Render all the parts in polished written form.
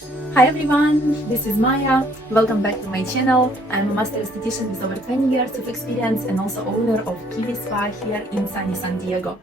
Hi everyone, this is Maya. Welcome back to my channel. I'm a master esthetician with over 20 years of experience and also owner of Kiwi Spa here in sunny San Diego.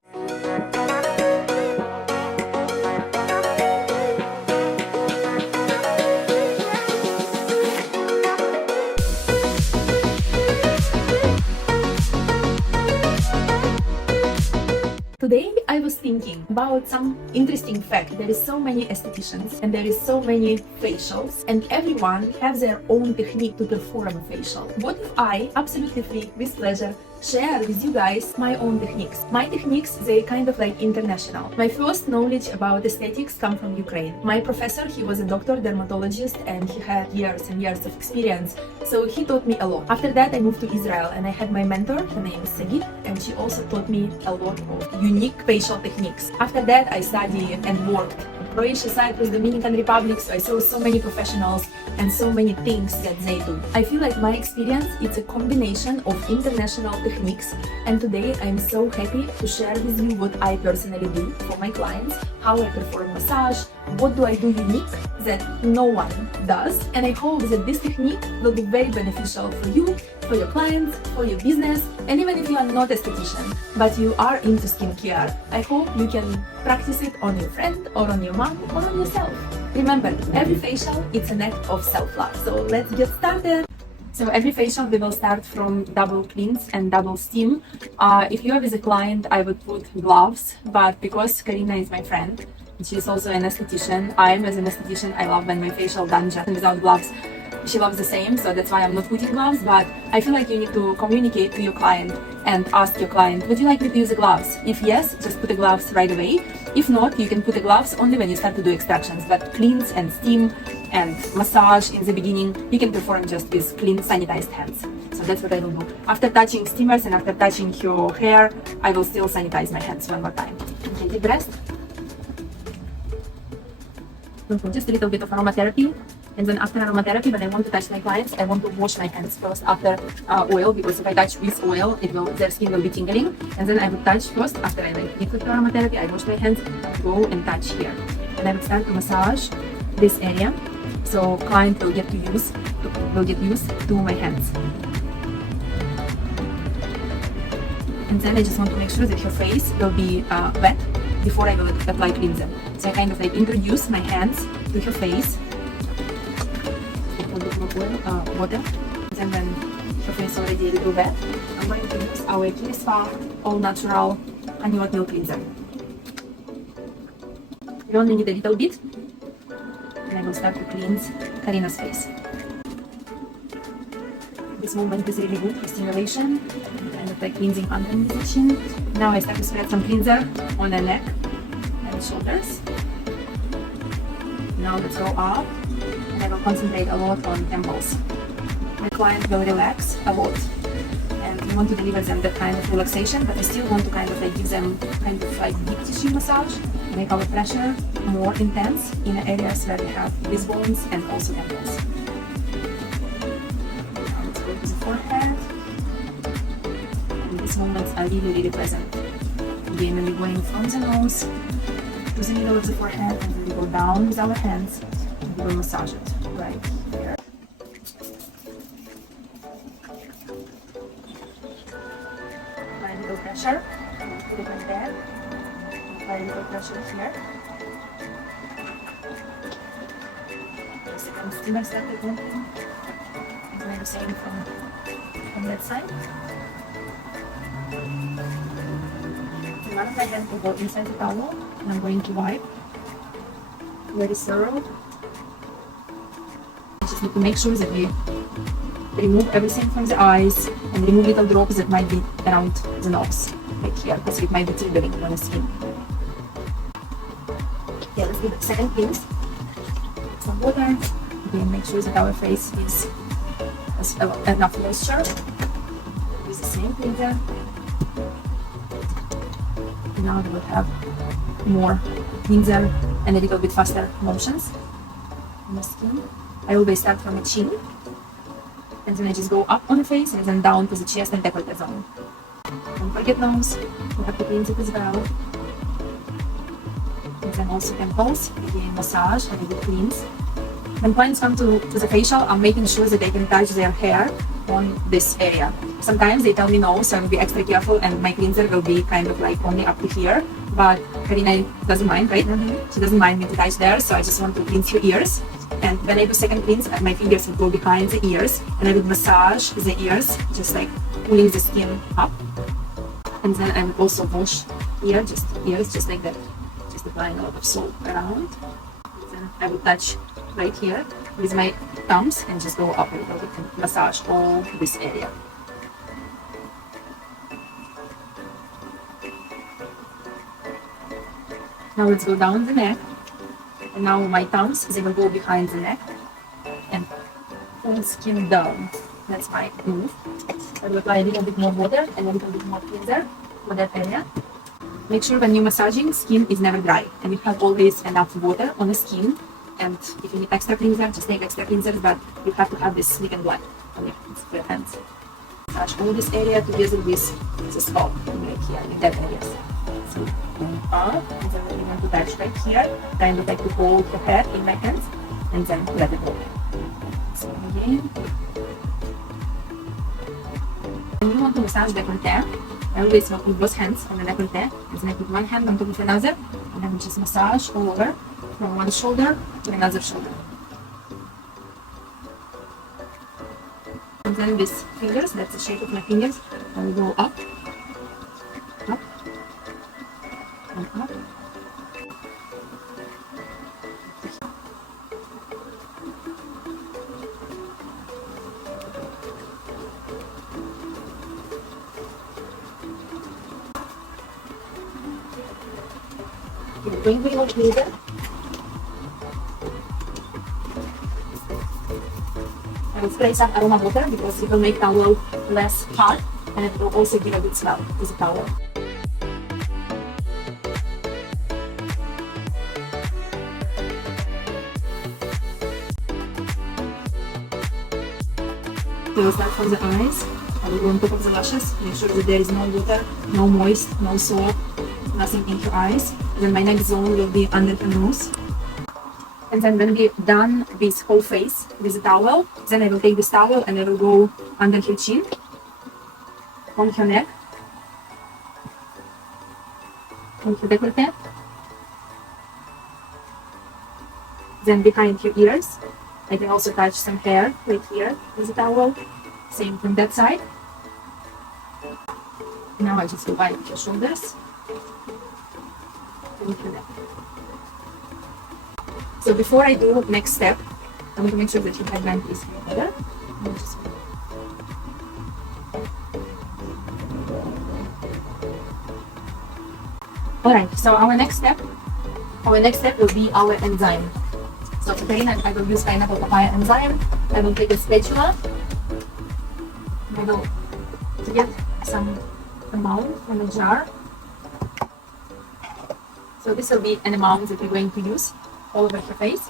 Today I was thinking about some interesting fact. There is so many estheticians and there is so many facials and everyone has their own technique to perform a facial. What if I, absolutely free, with pleasure, share with you guys my own techniques? My techniques, they kind of like international. My first knowledge about aesthetics come from Ukraine. My professor, he was a doctor, dermatologist, and he had years and years of experience. So he taught me a lot. After that, I moved to Israel and I had my mentor, her name is Sagit, and she also taught me a lot of unique facial techniques. After that, I studied and worked in Croatia, Cyprus, Dominican Republic, so I saw so many professionals and so many things that they do. I feel like my experience, it's a combination of international techniques, and today I'm so happy to share with you what I personally do for my clients, how I perform massage, what do I do unique that no one does, and I hope that this technique will be very beneficial for you, for your clients, for your business, and even if you are not an esthetician, but you are into skincare, I hope you can practice it on your friend or on your mom or on yourself. Remember, every facial, it's an act of self-love. So let's get started. So every facial, we will start from double cleanse and double steam. If you are with a client, I would put gloves, but because Karina is my friend, she's also an esthetician. I am as an esthetician, I love when my facial done just without gloves. She loves the same, so that's why I'm not putting gloves, but I feel like you need to communicate to your client and ask your client, would you like me to use the gloves? If yes, just put the gloves right away. If not, you can put the gloves only when you start to do extractions, but cleanse and steam and massage in the beginning, you can perform just with clean, sanitized hands. So that's what I will do. After touching steamers and after touching your hair, I will still sanitize my hands one more time. Okay, deep breath. Just a little bit of aromatherapy. And then after aromatherapy, when I want to touch my clients, I want to wash my hands first after oil, because if I touch with oil, their skin will be tingling. And then I would touch first after I give the aromatherapy, I wash my hands, go and touch here. And I would start to massage this area, so client will get used to my hands. And then I just want to make sure that her face will be wet before I will apply cleanser. So I kind of like introduce my hands to her face. Water. And then her face already a little wet, I'm going to use our Kiwi Spa all natural honey oat milk cleanser. We only need a little bit, and I will start to cleanse Karina's face. This movement is really good for stimulation, kind of like cleansing underneath the chin. Now I start to spread some cleanser on the neck and shoulders. Now let's go up. And I will concentrate a lot on temples. My client will relax a lot, and we want to deliver them that kind of relaxation, but we still want to kind of like give them kind of like deep tissue massage, make our pressure more intense in the areas where we have these bones and also temples. Now let's go to the forehead. And these movements are really, really pleasant. Again, we're going from the nose to the middle of the forehead, and then we go down with our hands. We will massage it right here. Apply a little pressure, put it right there. Apply a little pressure here. The second steamer started moving. And then the same from that side. And one of my hands will go inside the towel, and I'm going to wipe very thorough. Just need to make sure that we remove everything from the eyes and remove little drops that might be around the nose, like here, because it might be tingling on the skin. Okay, let's do the second cleanse. Some water. Again, make sure that our face has enough moisture. Use the same cleanser. Now we will have more cleanser and a little bit faster motions on the skin. I always start from the chin, and then I just go up on the face and then down to the chest and decollete zone. Don't forget nose, you have to cleanse it as well. And then also temples, again massage and a good cleanse. When clients come to the facial, I'm making sure that they can touch their hair on this area. Sometimes they tell me no, so I'll be extra careful and my cleanser will be kind of like only up to here. But Karina doesn't mind, right? She doesn't mind me to touch there, so I just want to cleanse her ears. And when I do second cleanse, my fingers would go behind the ears and I would massage the ears, just like pulling the skin up. And then I would also wash ears just like that, just applying a lot of soap around. And then I would touch right here with my thumbs and just go up a little bit and massage all this area. Now let's go down the neck. And now my thumbs, they will go behind the neck and pull skin down. That's my move. I will apply a little bit more water and a little bit more cleanser for that area. Make sure when you're massaging, skin is never dry and you have always enough water on the skin. And if you need extra cleanser, just take extra cleansers, but you have to have this slip and blood on your hands. Massage all this area together with the scalp right here in that area. So up, and then we want to touch right here, kind of like to hold the head in my hands and then let it go. So again. When you want to massage the décolleté, I always want to put both hands on the décolleté, and then I put one hand on top of another, and then just massage all over from one shoulder to another shoulder. And then with fingers, that's the shape of my fingers, I will go up, up, and up. Bring the whole cleanser. I will spray some aroma water because it will make towel less hot and it will also give a good smell to the towel. I will start from the eyes. I will go on top of the lashes, make sure that there is no water, no moist, no soap, nothing in your eyes. Then my next zone will be under the nose. And then when we're done with whole face with the towel, then I will take this towel and I will go under her chin, on her neck, on her décolleté, then behind her ears. I can also touch some hair right here with the towel, same from that side. Now I just will wipe her shoulders. So before I do next step, I want to make sure that your headband is together. Alright, so our next step will be our enzyme. So today I will use pineapple papaya enzyme. I will take a spatula. I will get some amount from a jar. So this will be an amount that we're going to use all over her face.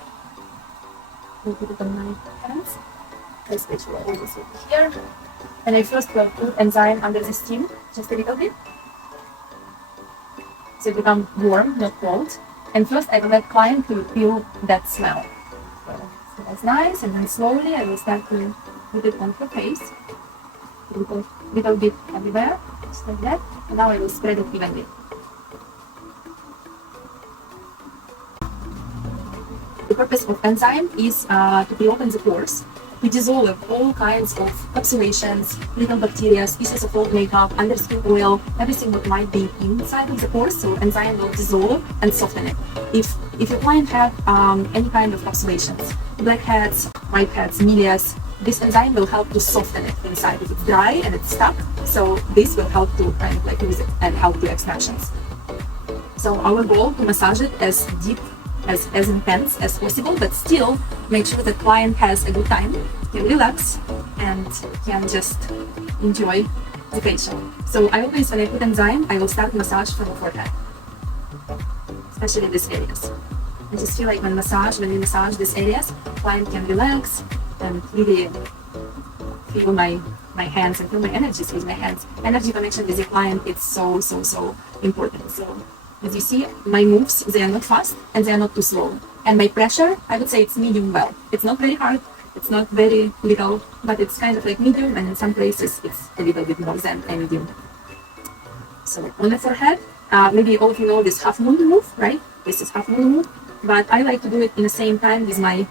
I'll put it on my hands. The spatula always over here. And I first will put enzyme under the steam, just a little bit. So it becomes warm, not cold. And first I will let client to feel that smell. So it smells nice, and then slowly I will start to put it on her face. Little bit everywhere, just like that. And now I will spread it evenly. The purpose of enzyme is to reopen the pores, to dissolve all kinds of encapsulations, little bacteria, pieces of old makeup, underskin oil, everything that might be inside of the pores. So enzyme will dissolve and soften it. If your client have any kind of encapsulations, blackheads, whiteheads, milias, this enzyme will help to soften it inside. If it's dry and it's stuck, so this will help to kind of like use it and help to extractions. So our goal to massage it as deep, as intense as possible, but still make sure that client has a good time, can relax, and can just enjoy the facial. So I always, when I put enzyme, I will start massage from the forehead, especially these areas. I just feel like when we massage these areas, client can relax and really feel my hands and feel my energy with my hands. Energy connection with the client, it's so important. So as you see, my moves, they are not fast and they are not too slow. And my pressure, I would say it's medium well. It's not very hard, it's not very little, but it's kind of like medium, and in some places it's a little bit more than a medium. So on the forehead, maybe all of you know this half moon move, right? This is half moon move, but I like to do it in the same time with my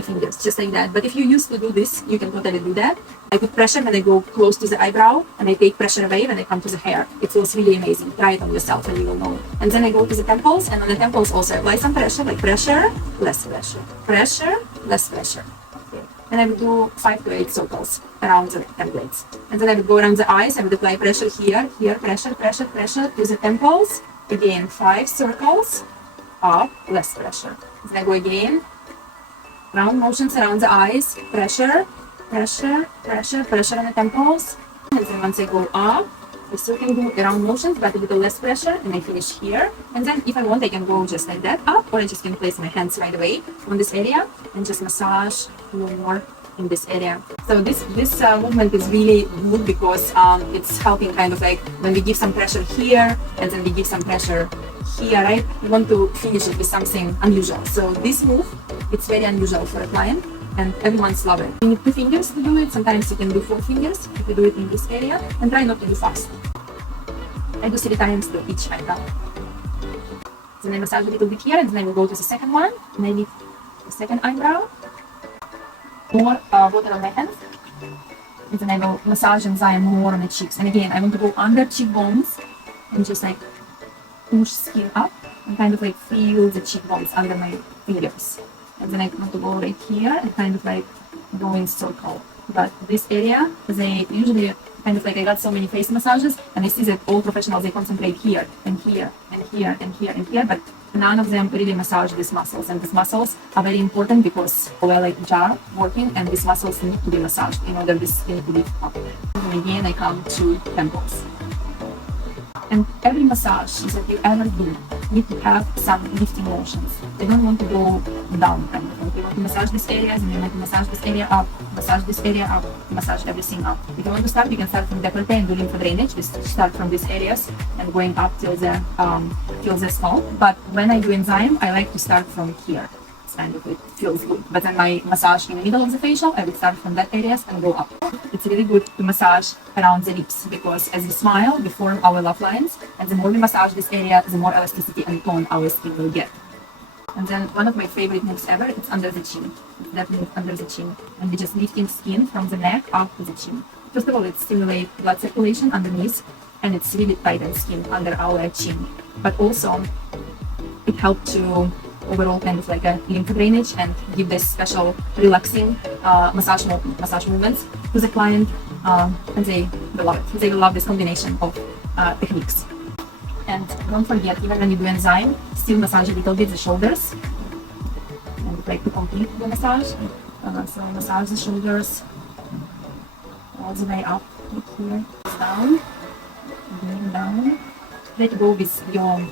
fingers, just like that. But if you used to do this, you can totally do that. I put pressure when I go close to the eyebrow, and I take pressure away when I come to the hair. It feels really amazing. Try it on yourself and you will know. And then I go to the temples, and on the temples also apply some pressure, like pressure, less pressure, pressure, less pressure. Okay. And I would do 5 to 8 circles around the templates. And then I would go around the eyes. I would apply pressure here, here, pressure, pressure, pressure to the temples. Again, 5 circles, up, less pressure. Then I go again, round motions around the eyes, pressure, pressure, pressure, pressure on the temples. And then once I go up, I still can do around motions, but a little less pressure, and I finish here. And then if I want, I can go just like that up, or I just can place my hands right away on this area and just massage a little more in this area. So this movement is really good because it's helping kind of like when we give some pressure here and then we give some pressure here, right? We want to finish it with something unusual. So this move, it's very unusual for a client, and everyone's love it. You need 2 fingers to do it. Sometimes you can do 4 fingers if you do it in this area, and try not to do fast. I do 3 times to each eyebrow. Then I massage a little bit here, and then I will go to the second one, and I lift the second eyebrow. More water on my hands, and then I will massage and Zion more on the cheeks. And again, I want to go under cheekbones and just like push skin up and kind of like feel the cheekbones under my fingers. And then I want to go right here and kind of like go in circle. But this area, they usually kind of like, I got so many face massages, and I see that all professionals, they concentrate here and here and here and here and here, but none of them really massage these muscles. And these muscles are very important because we're like jar working, and these muscles need to be massaged in order this skin to lift up. And again, I come to temples. And every massage that you ever do need to have some lifting motions. They don't want to go down kind of thing. You want to massage these areas, and you want to massage this area up, massage this area up, massage everything up. If you want to start, you can start from décolleté and do lymph drainage. Just start from these areas and going up till the skull. But when I do enzyme, I like to start from here. Kind of it feels good. But then my massage in the middle of the facial, I would start from that areas and go up. It's really good to massage around the lips because as we smile, we form our laugh lines, and the more we massage this area, the more elasticity and tone our skin will get. And then one of my favorite moves ever, it's under the chin. It's definitely under the chin. And we're just lifting skin from the neck up to the chin. First of all, it stimulates blood circulation underneath, and it's really tightens skin under our chin. But also, it helps to overall kind of like a lymph drainage and give this special relaxing massage movements to the client, and they love it. They love this combination of techniques. And don't forget, even when you do enzyme, still massage a little bit the shoulders and like to complete the massage. So massage the shoulders all the way up here, down, again down. Try to go with your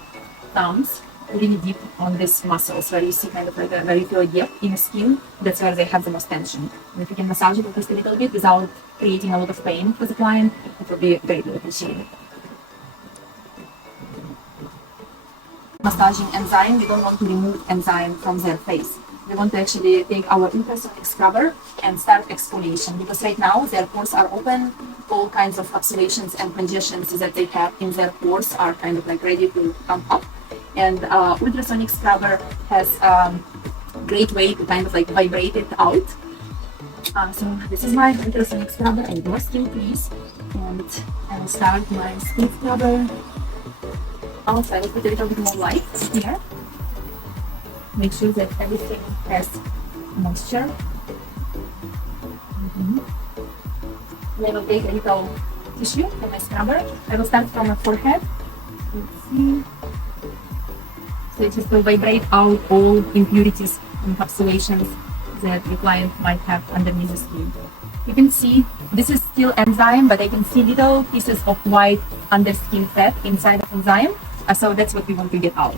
thumbs really deep on these muscles where you see kind of like where you feel a gap in the skin. That's where they have the most tension. And if you can massage it just a little bit without creating a lot of pain for the client, it will be greatly appreciated. Massaging enzyme, we don't want to remove enzyme from their face. We want to actually take our ultrasonic scrubber and start exfoliation, because right now their pores are open, all kinds of obstructions and congestions that they have in their pores are kind of like ready to come up. And ultrasonic scrubber has a great way to kind of like vibrate it out. So this is my ultrasonic scrubber. I need more skin, please. And I will start my skin scrubber. Also, I will put a little bit more light here. Make sure that everything has moisture. And I will take a little tissue for my scrubber. I will start from my forehead. Let's see. So it just will vibrate out all impurities and encapsulations that the client might have underneath the skin. You can see this is still enzyme, but I can see little pieces of white under skin fat inside of enzyme. So that's what we want to get out.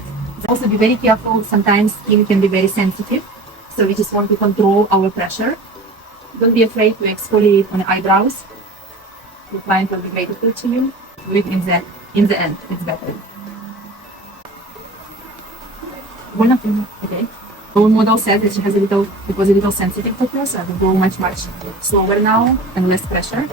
Also be very careful, sometimes skin can be very sensitive. So we just want to control our pressure. Don't be afraid to exfoliate on the eyebrows. The client will be grateful to you. Do it in the end, it's better. One of them, okay. Our model said that it was a little sensitive to her, so I will go much slower now and less pressure.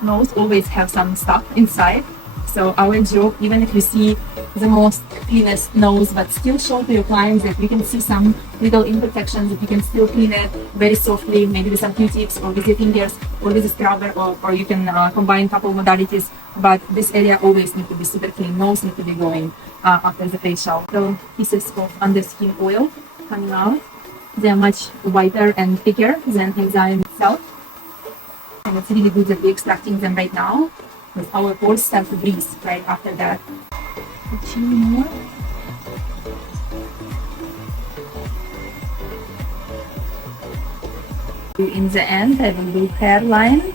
Nose always have some stuff inside, so our job, even if you see the most cleanest nose, but still show to your clients that you can see some little imperfections, that you can still clean it very softly, maybe with some Q-tips or with your fingers or with a scrubber, or you can combine couple modalities. But this area always needs to be super clean. Nose needs to be going after the facial. So pieces of under skin oil coming out. They are much whiter and thicker than enzyme itself. And it's really good that we're extracting them right now, because our pores start to breathe right after that. A few more. In the end, I will do hairline.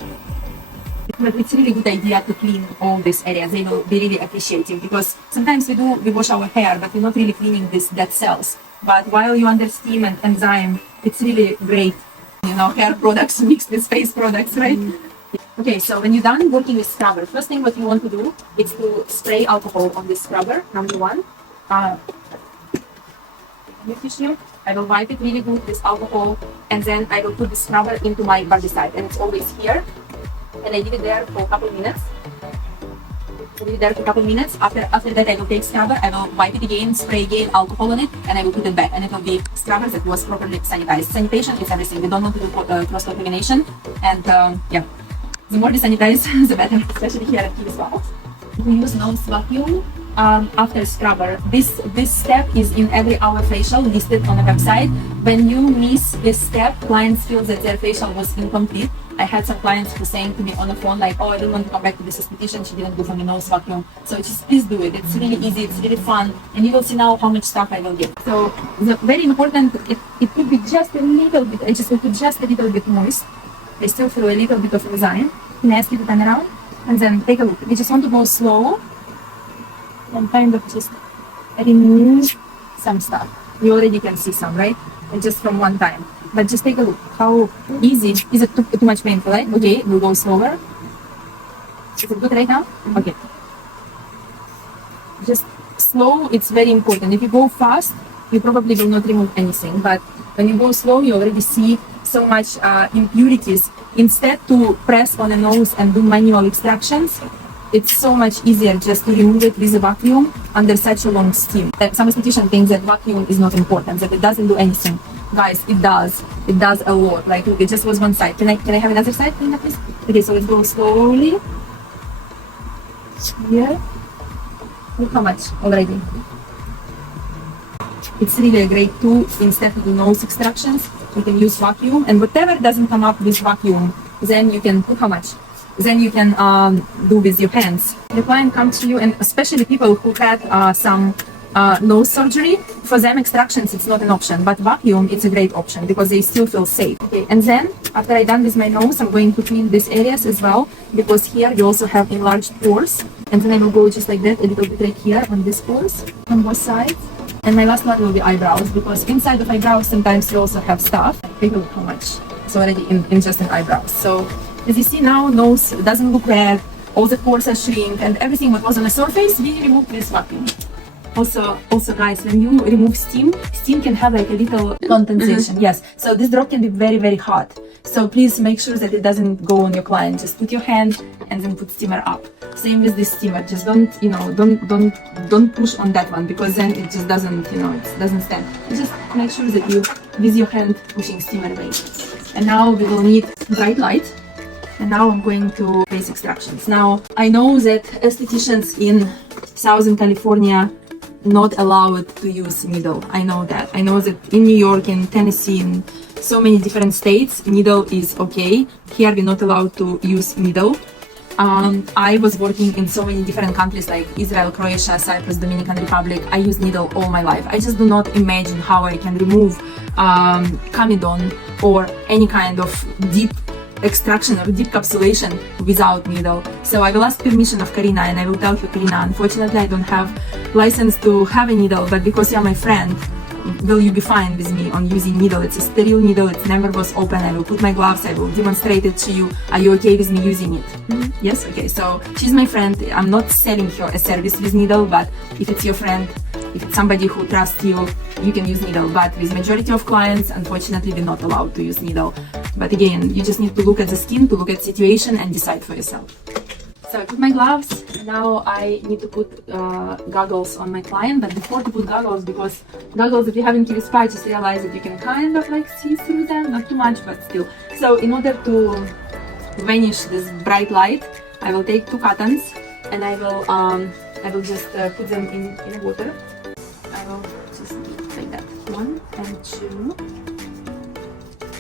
But it's really good idea to clean all these areas. They will be really appreciative, because sometimes we wash our hair, but we're not really cleaning these dead cells. But while you're under steam and enzyme, it's really great, hair products mixed with face products, right? Okay, so when you're done working with scrubber, first thing what you want to do is to spray alcohol on this scrubber, number one. Tissue. I will wipe it really good with alcohol, and then I will put the scrubber into my body side, and it's always here. And I leave it there for a couple minutes. After that, I will take scrubber, I will wipe it again, spray again alcohol on it, and I will put it back. And it will be scrubber that was properly sanitized. Sanitation is everything. We don't want to do cross-contamination. And yeah, the more we sanitize, the better, especially here at Kiwi Spa. We use nose vacuum after scrubber. This step is in every hour facial listed on the website. When you miss this step, clients feel that their facial was incomplete. I had some clients who saying to me on the phone like, oh, I don't want to come back to this esthetician, she didn't do for me nose vacuum. So just please do it. It's really easy, it's really fun, and you will see now how much stuff I will get. So very important, it could be just a little bit, I just will put just a little bit moist. I still feel a little bit of enzyme. Can I ask you to turn around? And then take a look. We just want to go slow and kind of just remove some stuff. You already can see some, right? And just from one time. But just take a look how easy. Is it too much painful, right? Okay, we'll go slower. Is it good right now? Okay. Just slow, it's very important. If you go fast, you probably will not remove anything. But when you go slow, you already see so much impurities. Instead to press on the nose and do manual extractions, it's so much easier just to remove it with a vacuum under such a long steam. Some estheticians think that vacuum is not important, that it doesn't do anything. Guys, it does. It does a lot. Like, look, it just was one side. Can I have another side, please? Okay, so let's go slowly. Here. Look how much already. It's really a great tool. Instead of the nose extractions, you can use vacuum, and whatever doesn't come up with vacuum, then you can, look how much. Then you can do with your hands. The client comes to you, and especially people who had some nose surgery, for them extractions it's not an option, but vacuum it's a great option because they still feel safe. Okay, and then after I'm done with my nose, I'm going to clean these areas as well, because here we also have enlarged pores, and then I will go just like that a little bit right here on these pores on both sides. And my last one will be eyebrows, because inside of eyebrows sometimes you also have stuff. Take a look how much it's already in just an eyebrows. So as you see now, nose doesn't look red, all the pores are shrink, and everything what was on the surface we remove this vacuum. Also guys, when you remove steam can have like a little condensation. Yes, so this drop can be very hot. So please make sure that it doesn't go on your client. Just put your hand and then put steamer up. Same with this steamer. Just don't push on that one, because then it just doesn't, it doesn't stand. Just make sure that you, with your hand, pushing steamer away. And now we will need bright light. And now I'm going to face extractions. Now, I know that estheticians in Southern California not allowed to use needle. I know that. I know that in New York, in Tennessee, in so many different states, needle is okay. Here we're not allowed to use needle. I was working in so many different countries like Israel, Croatia, Cyprus, Dominican Republic. I use needle all my life. I just do not imagine how I can remove comedone or any kind of deep extraction or deep capsulation without needle. So I will ask permission of Karina, and I will tell her, Karina, unfortunately I don't have license to have a needle, but because you're my friend, will you be fine with me on using needle? It's a sterile needle, it never was open. I will put my gloves, I will demonstrate it to you. Are you okay with me using it? Yes? Okay, so she's my friend. I'm not selling her a service with needle, but if it's your friend, if it's somebody who trusts you, you can use needle. But with majority of clients, unfortunately, we're not allowed to use needle. But again, you just need to look at the skin, to look at situation and decide for yourself. So I put my gloves. Now I need to put goggles on my client. But before to put goggles, because goggles, if you have in Kiwi Spa, I just realized that you can kind of like see through them, not too much, but still. So in order to vanish this bright light, I will take 2 cottons and I will just put them in water. I will just like that, 1 and 2,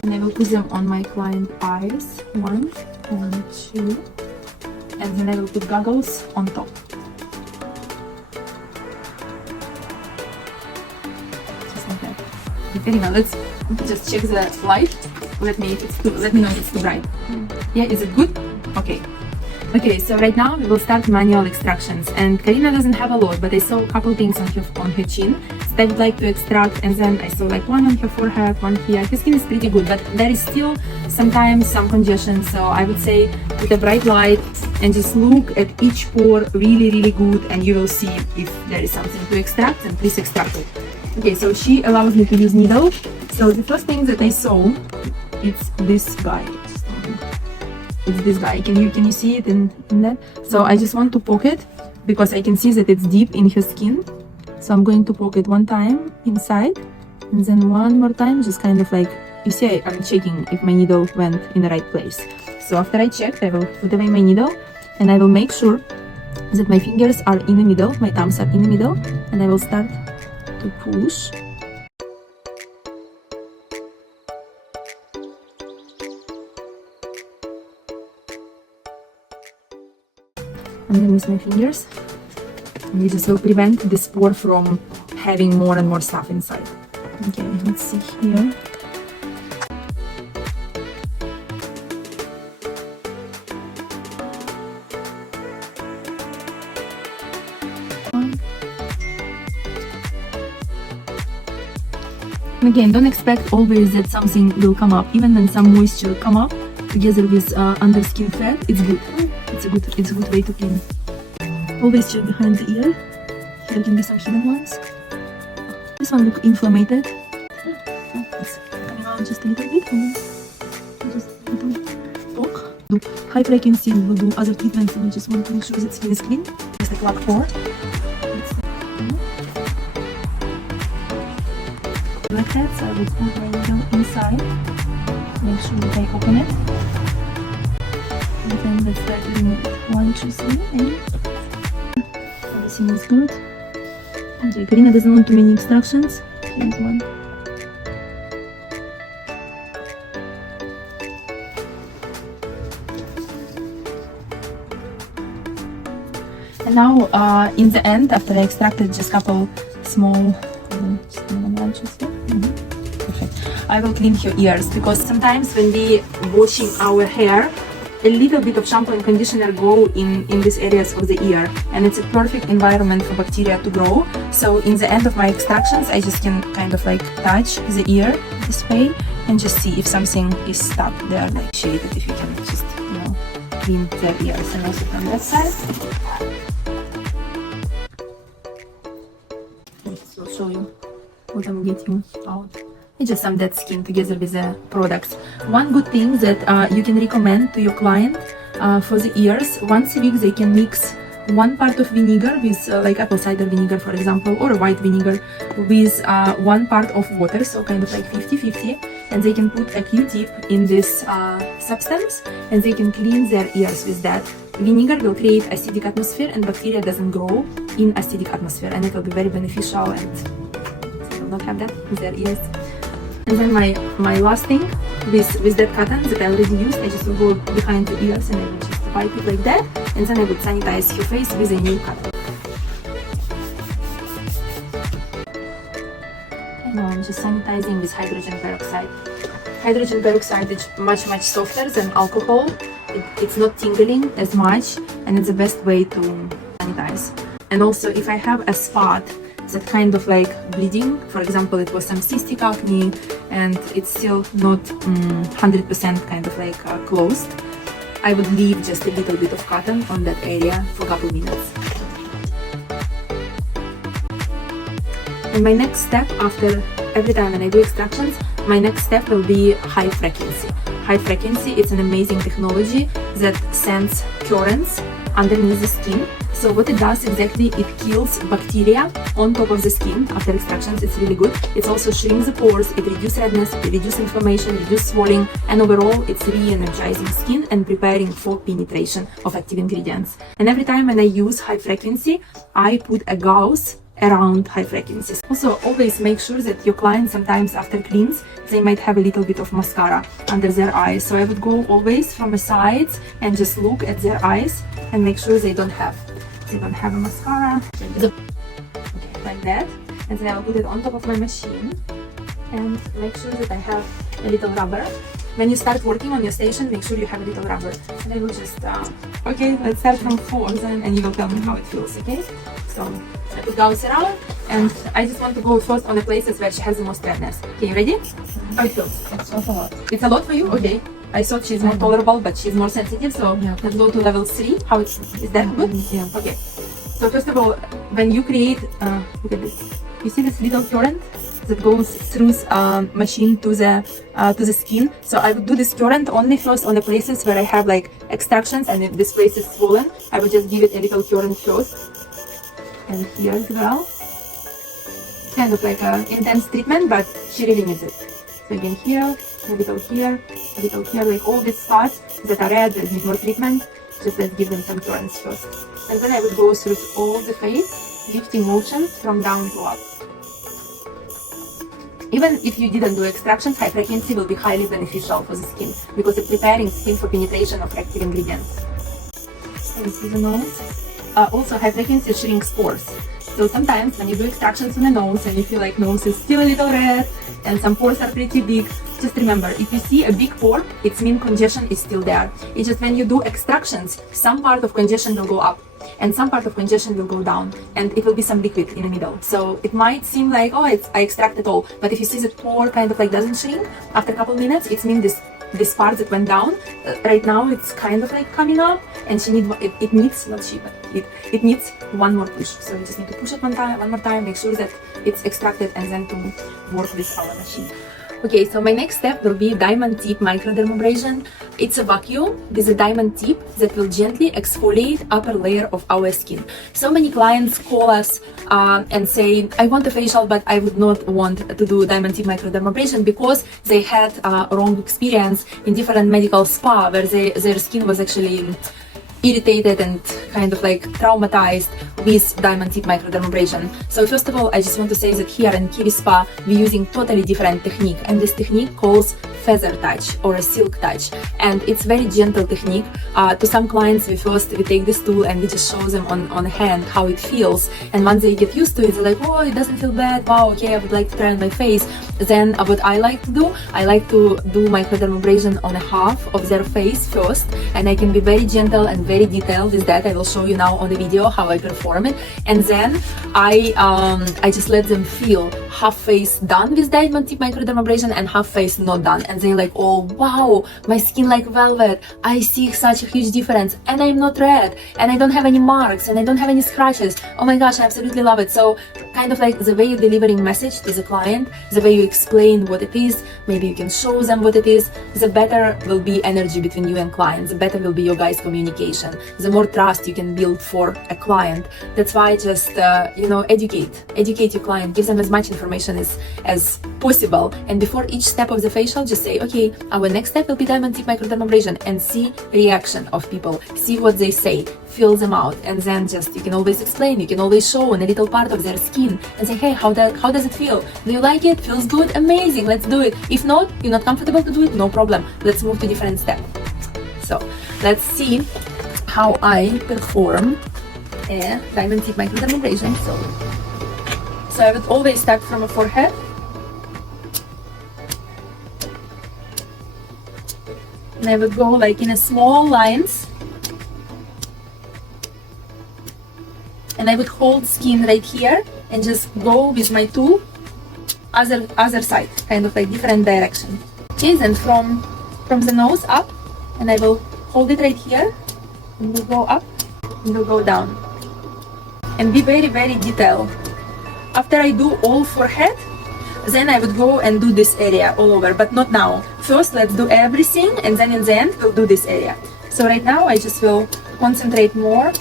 and I will put them on my client eyes, 1 and 2, and then I will put goggles on top. Just like that. Okay, now let's just check the light. Let me know if it's too bright. Yeah, is it good? Okay. Okay, so right now we will start manual extractions, and Karina doesn't have a lot, but I saw a couple things on her chin that I would like to extract, and then I saw like 1 on her forehead, 1 here. Her skin is pretty good, but there is still sometimes some congestion, so I would say with a bright light and just look at each pore really good, and you will see if there is something to extract, and please extract it. Okay, so she allows me to use needle. So the first thing that I saw, it's this guy. It's this guy. Can you see it in that? So I just want to poke it because I can see that it's deep in her skin. So I'm going to poke it 1 time inside, and then 1 more time, just kind of like, you see I'm checking if my needle went in the right place. So after I checked, I will put away my needle and I will make sure that my fingers are in the middle, my thumbs are in the middle, and I will start to push. And then with my fingers, and this will prevent this pore from having more and more stuff inside. Okay, let's see here. And again, don't expect always that something will come up. Even when some moisture come up together with under skin fat, it's good. It's a good way to clean. Always check behind the ear. There can be some hidden ones. This one look inflamed. It's coming out just a little bit. Just a little poke. Do high frequency, we'll do other treatments, and we just want to make sure that skin is clean. Just like lap 4. Like that, so I will put my needle inside. Make sure that I open it. And then let's start doing it. 1, 2, 3, and everything is good. Okay, Karina doesn't want too many extractions. Here's 1. And now, in the end, after I extracted just a couple small branches here. Perfect. I will clean her ears, because sometimes when we washing our hair, a little bit of shampoo and conditioner go in these areas of the ear, and it's a perfect environment for bacteria to grow. So in the end of my extractions, I just can kind of like touch the ear this way and just see if something is stuck there, like shade it, if you can just, clean their ears. And also from that side. So I'll show you what I'm getting out. It's just some dead skin together with the products. One good thing that you can recommend to your client for the ears, once a week they can mix 1 part of vinegar with like apple cider vinegar, for example, or a white vinegar, with 1 part of water, so kind of like 50-50, and they can put a Q-tip in this substance, and they can clean their ears with that. Vinegar will create acidic atmosphere, and bacteria doesn't grow in acidic atmosphere, and it will be very beneficial, and they will not have that with their ears. And then my last thing with that cotton that I already used, I just will go behind the ears and I will just wipe it like that, and then I would sanitize her face with a new cotton. And now I'm just sanitizing with hydrogen peroxide. Hydrogen peroxide is much softer than alcohol. It's not tingling as much, and it's the best way to sanitize. And also, if I have a spot that kind of like bleeding, for example, it was some cystic acne and it's still not 100% kind of like closed, I would leave just a little bit of cotton on that area for a couple minutes. And my next step, after every time when I do extractions, my next step will be high frequency. High frequency, it's an amazing technology that sends currents underneath the skin. So what it does exactly, it kills bacteria on top of the skin after extractions. It's really good. It also shrinks the pores, it reduces redness, it reduces inflammation, reduces swelling, and overall it's re-energizing skin and preparing for penetration of active ingredients. And every time when I use high frequency, I put a gauze around high frequencies. Also, always make sure that your clients, sometimes after cleans, they might have a little bit of mascara under their eyes. So I would go always from the sides and just look at their eyes and make sure they don't have a mascara. Okay, like that. And then I'll put it on top of my machine and make sure that I have a little rubber. When you start working on your station, make sure you have a little rubber. And I will just, okay, let's start from 4 then, and you will tell me how it feels, okay? So I put gauze around, and I just want to go first on the places where she has the most redness. Okay, you ready? How it feels? It's a lot. It's a lot for you? Okay. I thought she's more tolerable, but she's more sensitive, so let's go to level 3. How is that good? Yeah. Okay. So first of all, when you create, look at this. You see this little current that goes through machine to the skin. So I would do this current only first on the places where I have like extractions, and if this place is swollen, I would just give it a little current first. And here as well. Kind of like an intense treatment, but she really needs it. So again here, a little here, like all these spots that are red that need more treatment, just let's give them some currents first. And then I would go through all the face, lifting motions from down to up. Even if you didn't do extractions, high frequency will be highly beneficial for the skin because it's preparing skin for penetration of active ingredients. And you see the nose? Also, high frequency shrinks pores. So sometimes when you do extractions on the nose and you feel like nose is still a little red and some pores are pretty big, just remember, if you see a big pore, it means congestion is still there. It's just when you do extractions, some part of congestion will go up and some part of congestion will go down, and it will be some liquid in the middle. So it might seem like, oh, I extracted all, but if you see that pore kind of like doesn't shrink after a couple minutes, it means this part that went down, right now it's kind of like coming up, and it needs, not she, but it needs one more push. So you just need to push it one more time, make sure that it's extracted, and then to work with our machine. Okay, so my next step will be diamond tip microdermabrasion. It's a vacuum with a diamond tip that will gently exfoliate upper layer of our skin. So many clients call us and say, I want a facial, but I would not want to do diamond tip microdermabrasion because they had a wrong experience in different medical spa where their skin was actually irritated and kind of like traumatized with diamond tip microdermabrasion. So first of all, I just want to say that here in Kiwi Spa, we're using totally different technique, and this technique calls feather touch or a silk touch, and it's very gentle technique. To some clients, we take this tool and we just show them on hand how it feels, and once they get used to it, they're like, oh, it doesn't feel bad, wow, okay, I would like to try on my face. Then what I like to do, I like to do microdermabrasion on a half of their face first, and I can be very gentle and very detailed with that. I will show you now on the video how I perform it, and then I just let them feel half face done with diamond tip microdermabrasion and half face not done, and they're like, oh wow, my skin like velvet, I see such a huge difference, and I'm not red, and I don't have any marks, and I don't have any scratches. Oh my gosh, I absolutely love it. So kind of like the way you're delivering message to the client, the way you explain what it is, maybe you can show them what it is, the better will be energy between you and client, the better will be your guys' communication, the more trust you can build for a client. That's why just educate your client, give them as much information as possible, and before each step of the facial, just say, okay, our next step will be diamond tip microdermabrasion, and see reaction of people, see what they say, feel them out, and then just you can always explain, you can always show on a little part of their skin and say, hey, how does it feel? Do you like it? Feels good? Amazing, let's do it. If not, you're not comfortable to do it, no problem, let's move to different step. So let's see how I perform a diamond tip microdermabrasion. So I would always start from a forehead, and I would go like in a small lines, and I would hold skin right here and just go with my tool other side, kind of like different direction. Okay, then from the nose up, and I will hold it right here, and we'll go up and we'll go down, and be very, very detailed After I do all forehead, then I would go and do this area all over, but not now. First, let's do everything, and then in the end, we'll do this area. So right now, I just will concentrate more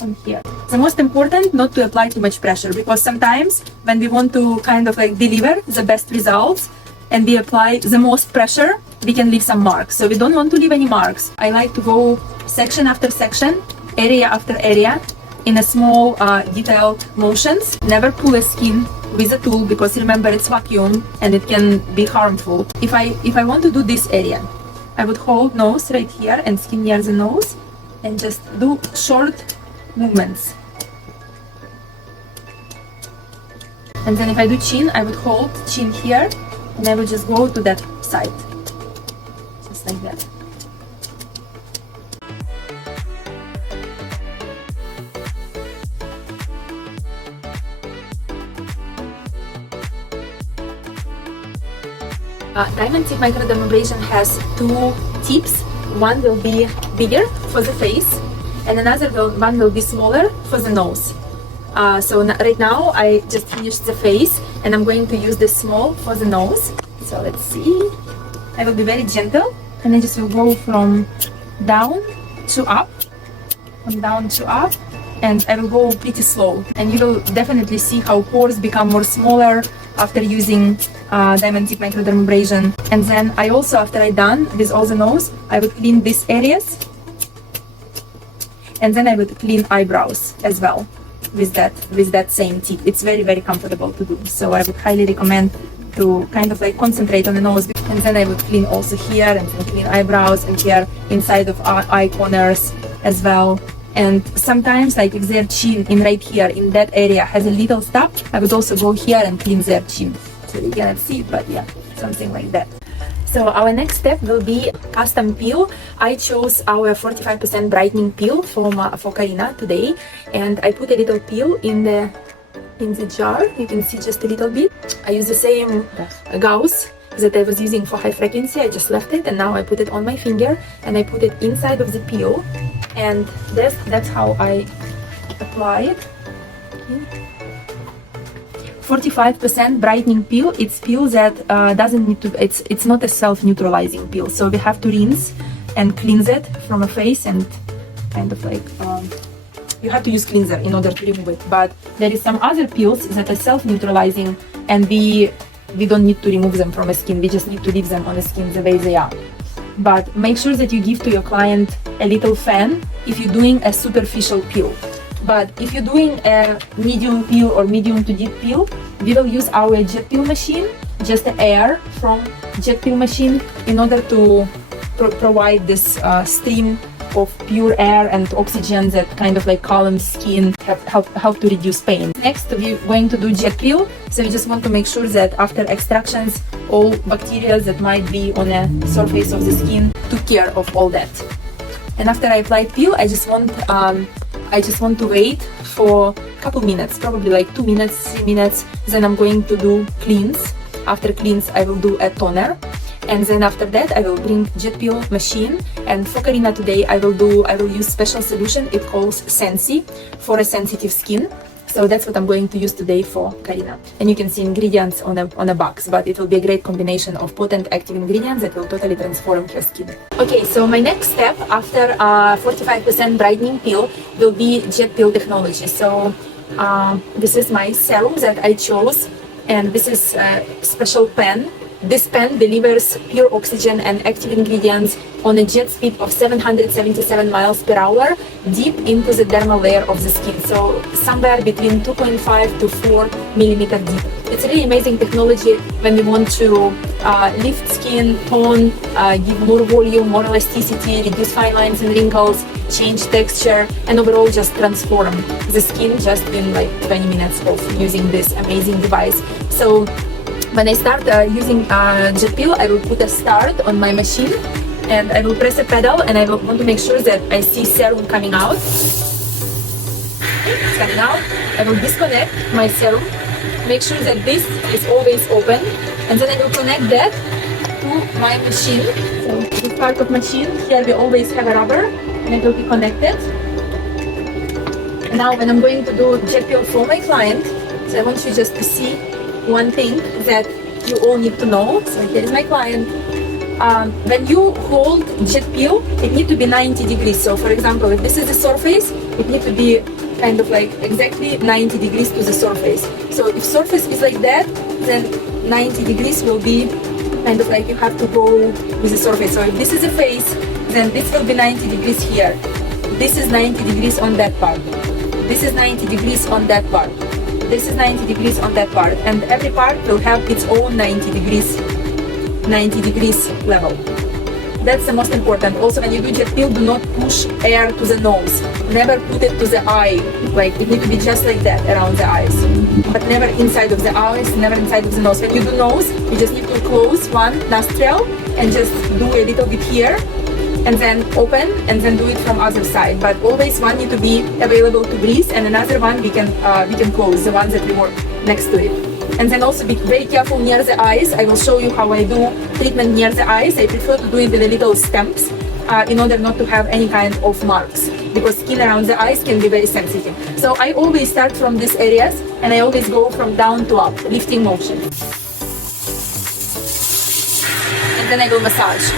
on here. The most important, not to apply too much pressure, because sometimes when we want to kind of like deliver the best results and we apply the most pressure, we can leave some marks. So we don't want to leave any marks. I like to go section after section, area after area, in a small detailed motions. Never pull a skin with a tool, because remember, it's vacuum and it can be harmful. If I want to do this area, I would hold nose right here and skin near the nose and just do short movements. And then if I do chin, I would hold chin here and I would just go to that side, just like that. Diamond tip microdermabrasion has two tips. One will be bigger for the face, and another one will be smaller for the nose. Right now I just finished the face, and I'm going to use this small for the nose. So let's see. I will be very gentle, and I just will go from down to up, and I will go pretty slow. And you will definitely see how pores become more smaller after using diamond tip microdermabrasion. And then I also, after I done with all the nose, I would clean these areas, and then I would clean eyebrows as well with that same tip. It's very, very comfortable to do. So I would highly recommend to kind of like concentrate on the nose, and then I would clean also here, and then clean eyebrows and here inside of eye corners as well. And sometimes, like if their chin in right here in that area has a little stop, I would also go here and clean their chin. So you cannot see it, but yeah, something like that. So our next step will be custom peel. I chose our 45% brightening peel for Karina today, and I put a little peel in the jar. You can see just a little bit. I use the same gauze that I was using for high frequency. I just left it, and now I put it on my finger and I put it inside of the peel, and that's how I apply it. 45% brightening peel. It's peel that doesn't need to. It's not a self-neutralizing peel, so we have to rinse and cleanse it from a face, and kind of like you have to use cleanser in order to remove it. But there is some other peels that are self-neutralizing, and we don't need to remove them from the skin. We just need to leave them on the skin the way they are. But make sure that you give to your client a little fan if you're doing a superficial peel. But if you're doing a medium peel or medium to deep peel, we will use our jet peel machine, just the air from jet peel machine, in order to provide this stream of pure air and oxygen that kind of like calms skin, help to reduce pain. Next, we're going to do jet peel. So you just want to make sure that after extractions, all bacteria that might be on the surface of the skin took care of all that. And after I apply peel, I just want to wait for a couple minutes, probably like 2 minutes, 3 minutes. Then I'm going to do cleanse. After cleanse, I will do a toner. And then after that, I will bring jet peel machine. And for Karina today, I will use special solution. It calls Sensi for a sensitive skin. So that's what I'm going to use today for Karina. And you can see ingredients on a box, but it will be a great combination of potent active ingredients that will totally transform your skin. Okay, so my next step after 45% brightening peel will be jet peel technology. So this is my serum that I chose, and this is a special pen. This pen delivers pure oxygen and active ingredients on a jet speed of 777 miles per hour deep into the dermal layer of the skin. So somewhere between 2.5 to 4 millimeter deep. It's really amazing technology when we want to lift skin, tone, give more volume, more elasticity, reduce fine lines and wrinkles, change texture, and overall just transform the skin just in like 20 minutes of using this amazing device. So when I start using jet peel, I will put a start on my machine, and I will press a pedal, and I will want to make sure that I see serum coming out. It's coming out. I will disconnect my serum, make sure that this is always open, and then I will connect that to my machine. So this part of machine, here we always have a rubber, and it will be connected. And now when I'm going to do jet peel for my client, So I want you just to see one thing that you all need to know. So here is my client. When you hold jet peel, it needs to be 90 degrees. So for example, if this is the surface, it needs to be kind of like exactly 90 degrees to the surface. So if surface is like that, then 90 degrees will be kind of like you have to go with the surface. So if this is a face, then this will be 90 degrees here. This is 90 degrees on that part. This is 90 degrees on that part. This is 90 degrees on that part. And every part will have its own 90 degrees level. That's the most important. Also, when you do jet peel, do not push air to the nose. Never put it to the eye. Like it needs to be just like that around the eyes, but never inside of the eyes, never inside of the nose. When you do nose, you just need to close one nostril and just do a little bit here, and then open, and then do it from other side. But always one need to be available to breathe, and another one we can close, the ones that we work next to it. And then also be very careful near the eyes. I will show you how I do treatment near the eyes. I prefer to do it with the little stamps in order not to have any kind of marks, because skin around the eyes can be very sensitive. So I always start from these areas, and I always go from down to up, lifting motion. And then I will massage.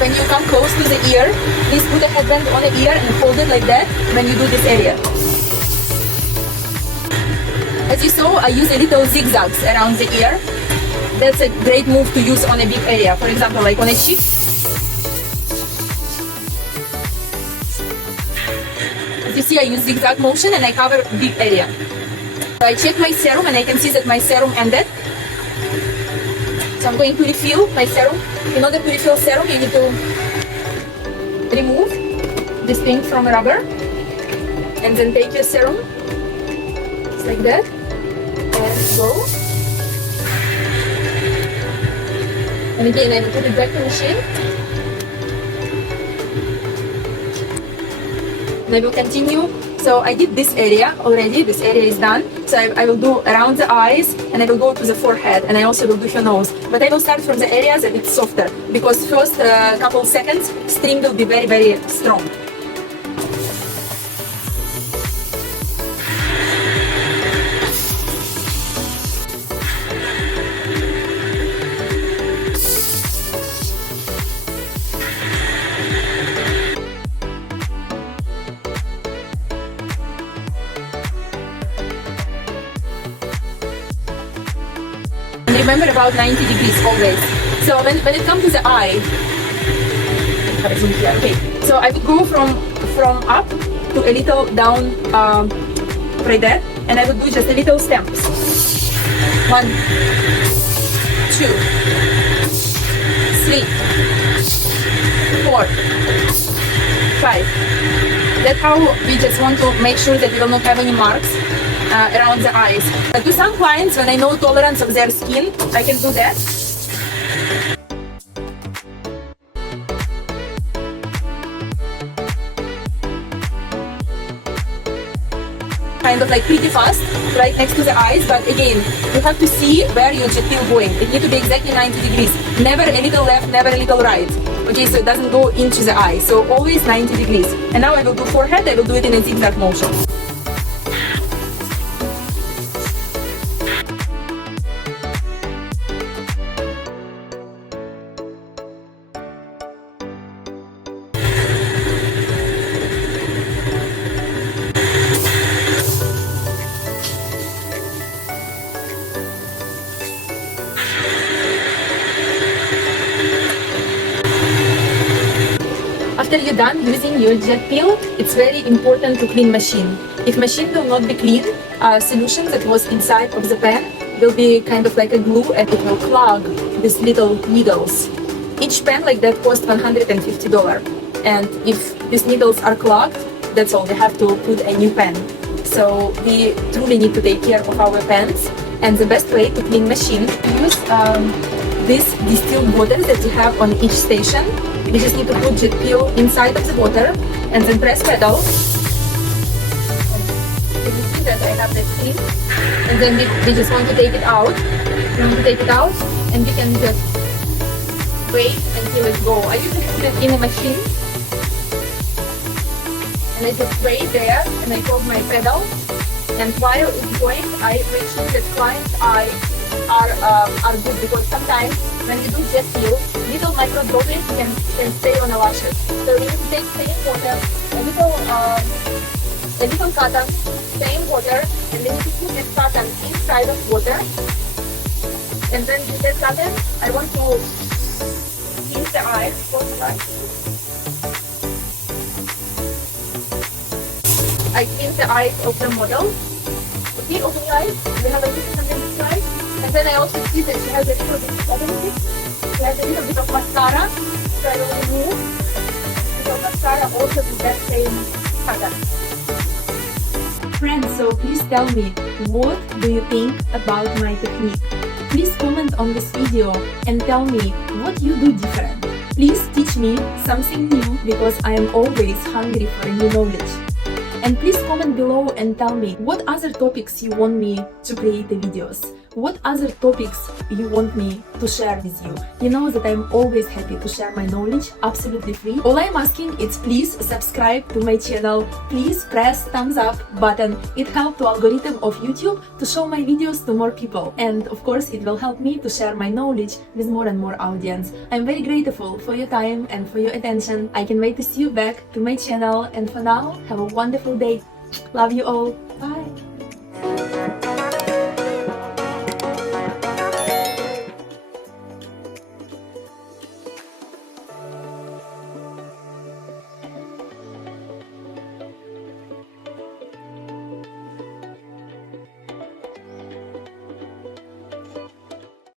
When you come close to the ear, please put a headband on the ear and hold it like that when you do this area. As you saw, I use a little zigzags around the ear. That's a great move to use on a big area. For example, like on a cheek. As you see, I use zigzag motion and I cover big area. So I check my serum and I can see that my serum ended. So I'm going to refill my serum. In order to refill serum, you need to remove this thing from a rubber and then take your serum, just like that, and go. And again, I will put it back to the machine. And I will continue. So I did this area already, this area is done. So I will do around the eyes, and I will go to the forehead, and I also will do your nose. But I will start from the areas that it's softer, because first couple seconds, steam will be very, very strong. Remember about 90 degrees always. So when it comes to the eye, okay. So I would go from up to a little down right there, and I would do just a little stamps. 1, 2, 3, 4, 5. That's how we just want to make sure that we will not have any marks around the eyes. But to some clients, when I know tolerance of their skin, I can do that. Kind of like pretty fast, right next to the eyes, but again, you have to see where your jet peel going. It needs to be exactly 90 degrees. Never a little left, never a little right. Okay, so it doesn't go into the eye. So always 90 degrees. And now I will do forehead, I will do it in a zigzag motion. After you're done using your jet peel, it's very important to clean machine. If machine will not be clean, solution that was inside of the pan will be kind of like a glue, and it will clog these little needles. Each pan like that costs $150. And if these needles are clogged, that's all, we have to put a new pan. So we truly need to take care of our pans. And the best way to clean machine, use this distilled water that you have on each station. We just need to put jet peel inside of the water and then press pedal. You can see that I have that clean. And then we just want to take it out. We want to take it out, and we can just wait and feel it go. I usually put it in a machine and I just spray it there and I hold my pedal, and while it's going I make sure that clients' eyes are good, because sometimes when you do jet peel, little micro droplets can stay on the lashes. So you take same water, a little cotton, same water, and then you put this cotton inside of water, and then with that cotton I want to cleanse the eyes, I cleanse the eyes of the model. Okay, open your eyes. We have a little on this side. And then I also see that she has a little bit of stubbornness. She has a little bit of mascara. So I will remove the mascara also with that same pattern. Friends, so please tell me, what do you think about my technique? Please comment on this video and tell me what you do different. Please teach me something new, because I am always hungry for new knowledge. And please comment below and tell me what other topics you want me to create the videos. What other topics you want me to share with you. You know that I'm always happy to share my knowledge absolutely free. All I'm asking is please subscribe to my channel. Please press thumbs up button. It helps the algorithm of YouTube to show my videos to more people. And of course it will help me to share my knowledge with more and more audience. I'm very grateful for your time and for your attention. I can wait to see you back to my channel, and for now, have a wonderful day. Love you all. Bye.